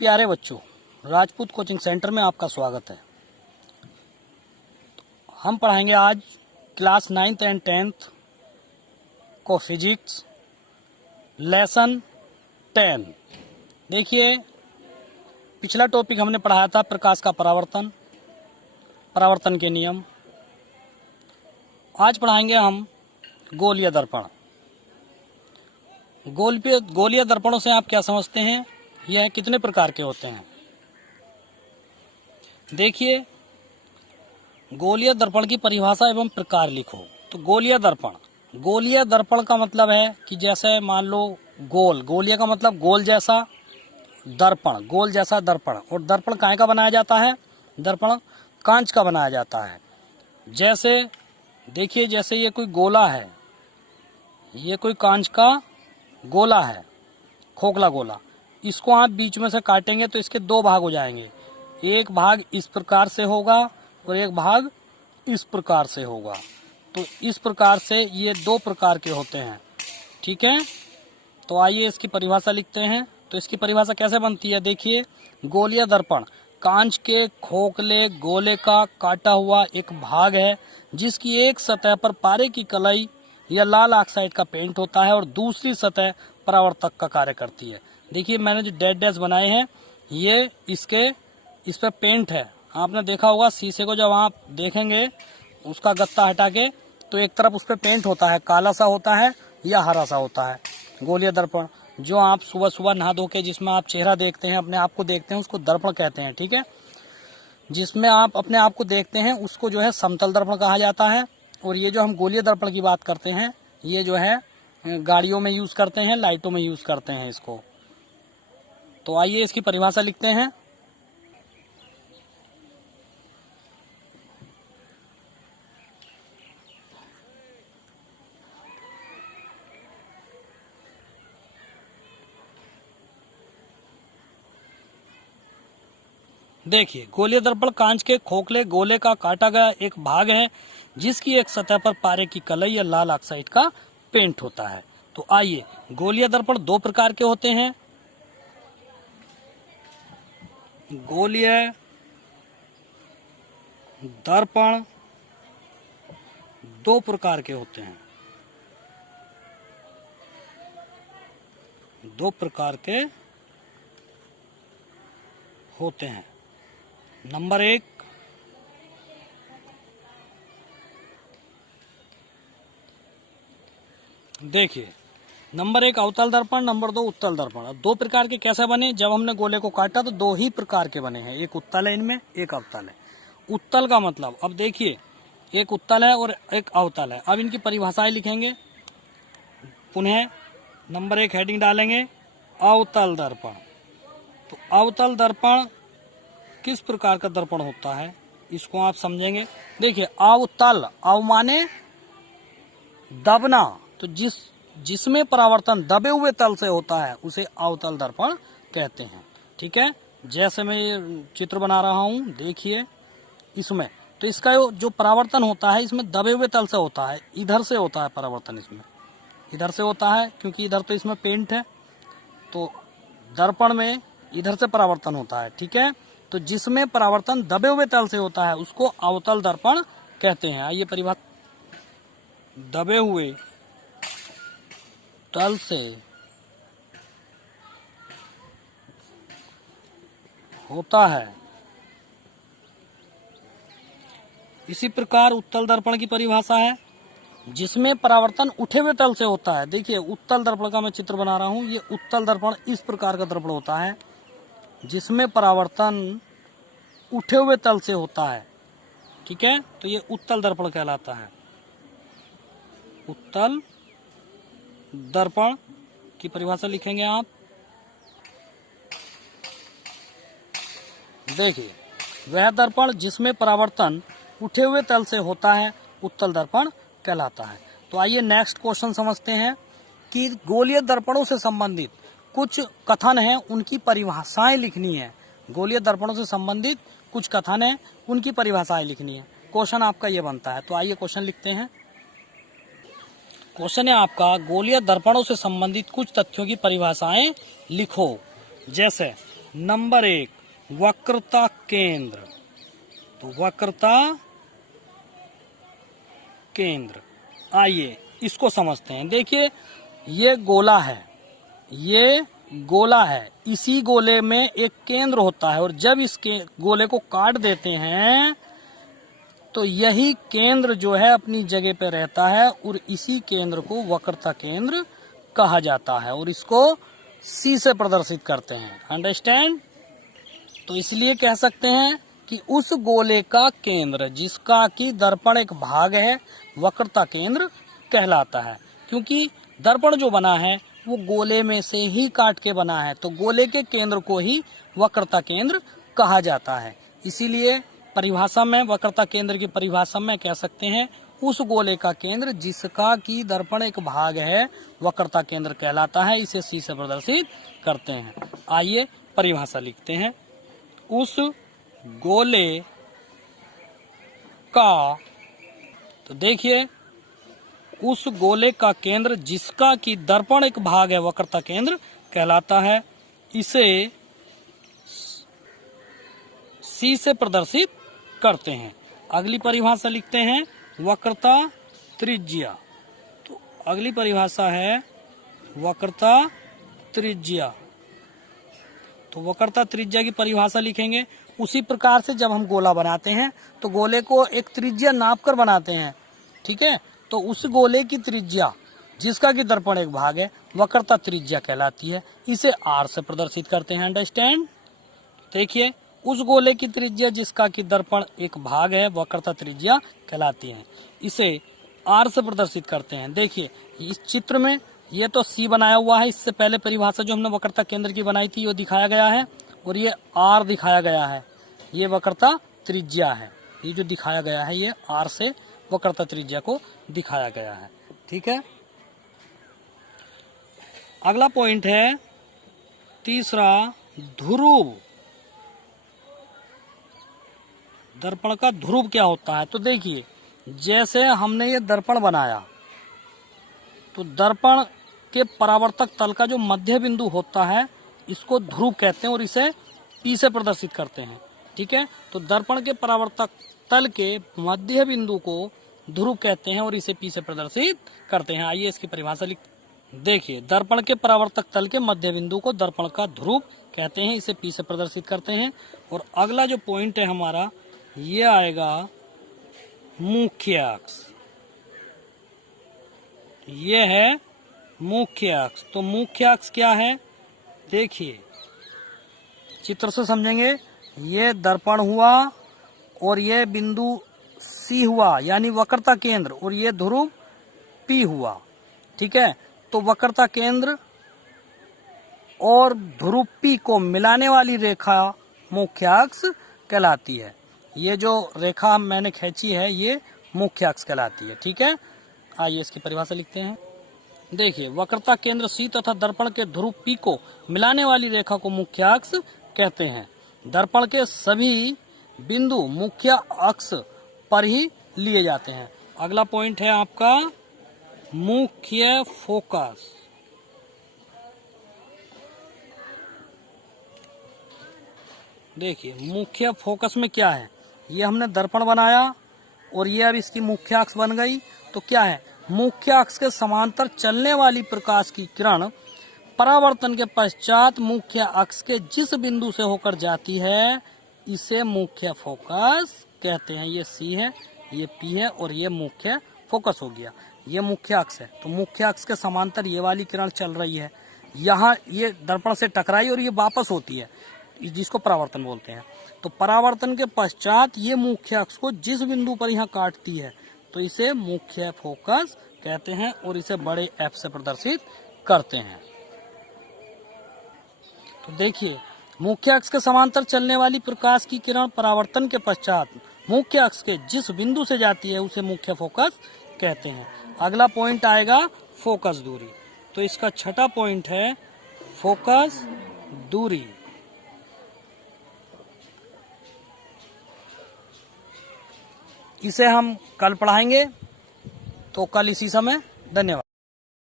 प्यारे बच्चों, Rajput coaching centre में आपका स्वागत है। हम पढ़ाएंगे आज क्लास 9th एंड 10th को फिजिक्स लेसन 10। देखिए, पिछला टॉपिक हमने पढ़ाया था प्रकाश का परावर्तन, परावर्तन के नियम। आज पढ़ाएंगे हम गोलीय दर्पण। गोलीय दर्पणों से आप क्या समझते हैं, यह कितने प्रकार के होते हैं। देखिए, गोलीय दर्पण की परिभाषा एवं प्रकार लिखो। तो गोलीय दर्पण का मतलब है कि जैसे मान लो गोल, गोलीय का मतलब गोल जैसा, दर्पण गोल जैसा दर्पण। और दर्पण काहे का बनाया जाता है? दर्पण कांच का बनाया जाता है। जैसे देखिए, जैसे ये कोई गोला है, ये कोई कांच का गोला है, खोखला गोला। इसको आप बीच में से काटेंगे तो इसके दो भाग हो जाएंगे। एक भाग इस प्रकार से होगा और एक भाग इस प्रकार से होगा। तो इस प्रकार से ये दो प्रकार के होते हैं, ठीक है। तो आइए इसकी परिभाषा लिखते हैं। तो इसकी परिभाषा कैसे बनती है, देखिए। गोलीय दर्पण कांच के खोखले गोले का काटा हुआ एक भाग है जिसकी एक सतह पर पारे की कलई या लाल ऑक्साइड का पेंट होता है और दूसरी सतह परावर्तक का कार्य करती है। देखिए, मैंने जो डैश डैश बनाए हैं ये इस पर पेंट है। आपने देखा होगा शीशे को, जब आप देखेंगे उसका गत्ता हटा के तो एक तरफ उस पर पेंट होता है, काला सा होता है या हरा सा होता है। गोलीय दर्पण जो आप सुबह सुबह नहा धो के जिसमें आप चेहरा देखते हैं, अपने आप को देखते हैं, उसको दर्पण कहते हैं, ठीक है। जिसमें आप अपने आप को देखते हैं उसको जो है समतल दर्पण कहा जाता है। और ये जो हम गोलीय दर्पण की बात करते हैं, ये जो है गाड़ियों में यूज करते हैं, लाइटों में यूज करते हैं इसको। तो आइए इसकी परिभाषा लिखते हैं। देखिए, गोलीय दर्पण कांच के खोखले गोले का काटा गया एक भाग है जिसकी एक सतह पर पारे की कलई या लाल ऑक्साइड का पेंट होता है। तो आइए, गोलीय दर्पण दो प्रकार के होते हैं। गोलीय दर्पण दो प्रकार के होते हैं, दो प्रकार के होते हैं। नंबर एक, देखिए, नंबर एक अवतल दर्पण, नंबर दो उत्तल दर्पण। दो प्रकार के कैसे बने? जब हमने गोले को काटा तो दो ही प्रकार के बने हैं, एक उत्तल है इनमें, एक अवतल है। उत्तल का मतलब, अब देखिए, एक उत्तल है और एक अवतल है। अब इनकी परिभाषाएं लिखेंगे। पुनः नंबर एक हेडिंग डालेंगे, अवतल दर्पण। तो अवतल दर्पण किस प्रकार का दर्पण होता है, इसको आप समझेंगे। देखिए, अवतल, अव माने दबना, तो जिसमें परावर्तन दबे हुए तल से होता है उसे अवतल दर्पण कहते हैं, ठीक है। जैसे मैं ये चित्र बना रहा हूं, देखिए इसमें, तो इसका जो परावर्तन होता है इसमें दबे हुए तल से होता है, इधर से होता है परावर्तन, इसमें इधर से होता है क्योंकि इधर तो इसमें पेंट है, तो दर्पण में इधर से परावर्तन होता है, ठीक है। तो जिसमें परावर्तन दबे हुए तल से होता है उसको अवतल दर्पण कहते हैं। आइए परिभाषा, दबे हुए तल से होता है। इसी प्रकार उत्तल दर्पण की परिभाषा है, जिसमें परावर्तन उठे हुए तल से होता है। देखिए, उत्तल दर्पण का मैं चित्र बना रहा हूं, ये उत्तल दर्पण इस प्रकार का दर्पण होता है जिसमें परावर्तन उठे हुए तल से होता है, ठीक है। तो ये उत्तल दर्पण कहलाता है। उत्तल दर्पण की परिभाषा लिखेंगे आप। देखिए, वह दर्पण जिसमें परावर्तन उठे हुए तल से होता है उत्तल दर्पण कहलाता है। तो आइए नेक्स्ट क्वेश्चन समझते हैं कि गोलीय दर्पणों से संबंधित कुछ कथन हैं, उनकी परिभाषाएं लिखनी है। गोलीय दर्पणों से संबंधित कुछ कथन है, उनकी परिभाषाएं लिखनी है। क्वेश्चन आपका ये बनता है। तो आइए क्वेश्चन लिखते हैं। क्वेश्चन है आपका, गोलीय दर्पणों से संबंधित कुछ तथ्यों की परिभाषाएं लिखो। जैसे नंबर 1 वक्रता केंद्र। तो वक्रता केंद्र, आइए इसको समझते हैं। देखिए ये गोला है, ये गोला है, इसी गोले में एक केंद्र होता है और जब इस गोले को काट देते हैं तो यही केंद्र जो है अपनी जगह पे रहता है और इसी केंद्र को वक्रता केंद्र कहा जाता है और इसको सी से प्रदर्शित करते हैं। अंडरस्टैंड? तो इसलिए कह सकते हैं कि उस गोले का केंद्र जिसका कि दर्पण एक भाग है वक्रता केंद्र कहलाता है, क्योंकि दर्पण जो बना है वो गोले में से ही काट के बना है, तो गोले के केंद्र को ही वक्रता केंद्र कहा जाता है। इसीलिए परिभाषा में, वक्रता केंद्र की परिभाषा में कह सकते हैं उस गोले का केंद्र जिसका कि दर्पण एक भाग है वक्रता केंद्र कहलाता है। इसे सी से प्रदर्शित करते हैं। आइए परिभाषा लिखते हैं। उस गोले का, तो देखिए उस गोले का केंद्र जिसका कि दर्पण एक भाग है वक्रता केंद्र कहलाता है। इसे सी से प्रदर्शित करते हैं। अगली परिभाषा लिखते हैं वक्रता त्रिज्या। तो अगली परिभाषा है वक्रता त्रिज्या। तो वक्रता त्रिज्या की परिभाषा लिखेंगे उसी प्रकार से जब हम गोला बनाते हैं तो गोले को एक त्रिज्या नाप कर बनाते हैं, ठीक है। तो उस गोले की त्रिज्या जिसका कि दर्पण एक भाग है वक्रता त्रिज्या कहलाती है। इसे आर से प्रदर्शित करते हैं। अंडरस्टैंड? देखिए उस गोले की त्रिज्या जिसका कि दर्पण एक भाग है वक्रता त्रिज्या कहलाती है। इसे आर से प्रदर्शित करते हैं। देखिए इस चित्र में ये तो सी बनाया हुआ है, इससे पहले परिभाषा जो हमने वक्रता केंद्र की बनाई थी वो दिखाया गया है और ये आर दिखाया गया है, ये वक्रता त्रिज्या है। ये जो दिखाया गया है ये आर से वक्रता त्रिज्या को दिखाया गया है, ठीक है। अगला पॉइंट है तीसरा, ध्रुव। दर्पण का ध्रुव क्या होता है? तो देखिए जैसे हमने ये दर्पण बनाया तो दर्पण के परावर्तक तल का जो मध्य बिंदु होता है इसको ध्रुव कहते हैं और इसे पी से प्रदर्शित करते हैं, ठीक है। तो दर्पण के परावर्तक तल के मध्य बिंदु को ध्रुव कहते हैं और इसे पी से प्रदर्शित करते हैं। आइए इसकी परिभाषा लिख। देखिए दर्पण के परावर्तक तल के मध्य बिंदु को दर्पण का ध्रुव कहते हैं, इसे पी से प्रदर्शित करते हैं। और अगला जो पॉइंट है हमारा ये आएगा मुख्य अक्ष। ये है मुख्य अक्ष। तो मुख्य अक्ष क्या है? देखिए चित्र से समझेंगे। ये दर्पण हुआ और ये बिंदु सी हुआ यानी वक्रता केंद्र और ये ध्रुव पी हुआ, ठीक है। तो वक्रता केंद्र और ध्रुव पी को मिलाने वाली रेखा मुख्य अक्ष कहलाती है। ये जो रेखा मैंने खींची है ये मुख्य अक्ष कहलाती है, ठीक है। आइए इसकी परिभाषा लिखते हैं। देखिए वक्रता केंद्र सी तथा दर्पण के ध्रुव पी को मिलाने वाली रेखा को मुख्य अक्ष कहते हैं। दर्पण के सभी बिंदु मुख्य अक्ष पर ही लिए जाते हैं। अगला पॉइंट है आपका मुख्य फोकस। देखिए मुख्य फोकस में क्या है? ये हमने दर्पण बनाया और ये अब इसकी मुख्य अक्ष बन गई। तो क्या है? मुख्य अक्ष के समांतर चलने वाली प्रकाश की किरण परावर्तन के पश्चात मुख्य अक्ष के जिस बिंदु से होकर जाती है इसे मुख्य फोकस कहते हैं। ये सी है, ये पी है और ये मुख्य फोकस हो गया। ये मुख्य अक्ष है। तो मुख्य अक्ष के समांतर ये वाली किरण चल रही है, यहाँ ये दर्पण से टकराई और ये वापस होती है, जिसको परावर्तन बोलते हैं। तो परावर्तन के पश्चात ये मुख्य अक्ष को जिस बिंदु पर यहाँ काटती है तो इसे मुख्य फोकस कहते हैं और इसे बड़े एफ से प्रदर्शित करते हैं। तो देखिए मुख्य अक्ष के समांतर चलने वाली प्रकाश की किरण परावर्तन के पश्चात मुख्य अक्ष के जिस बिंदु से जाती है उसे मुख्य फोकस कहते हैं। अगला पॉइंट आएगा फोकस दूरी। तो इसका छठा पॉइंट है फोकस दूरी। इसे हम कल पढ़ाएंगे, तो कल इसी समय। धन्यवाद।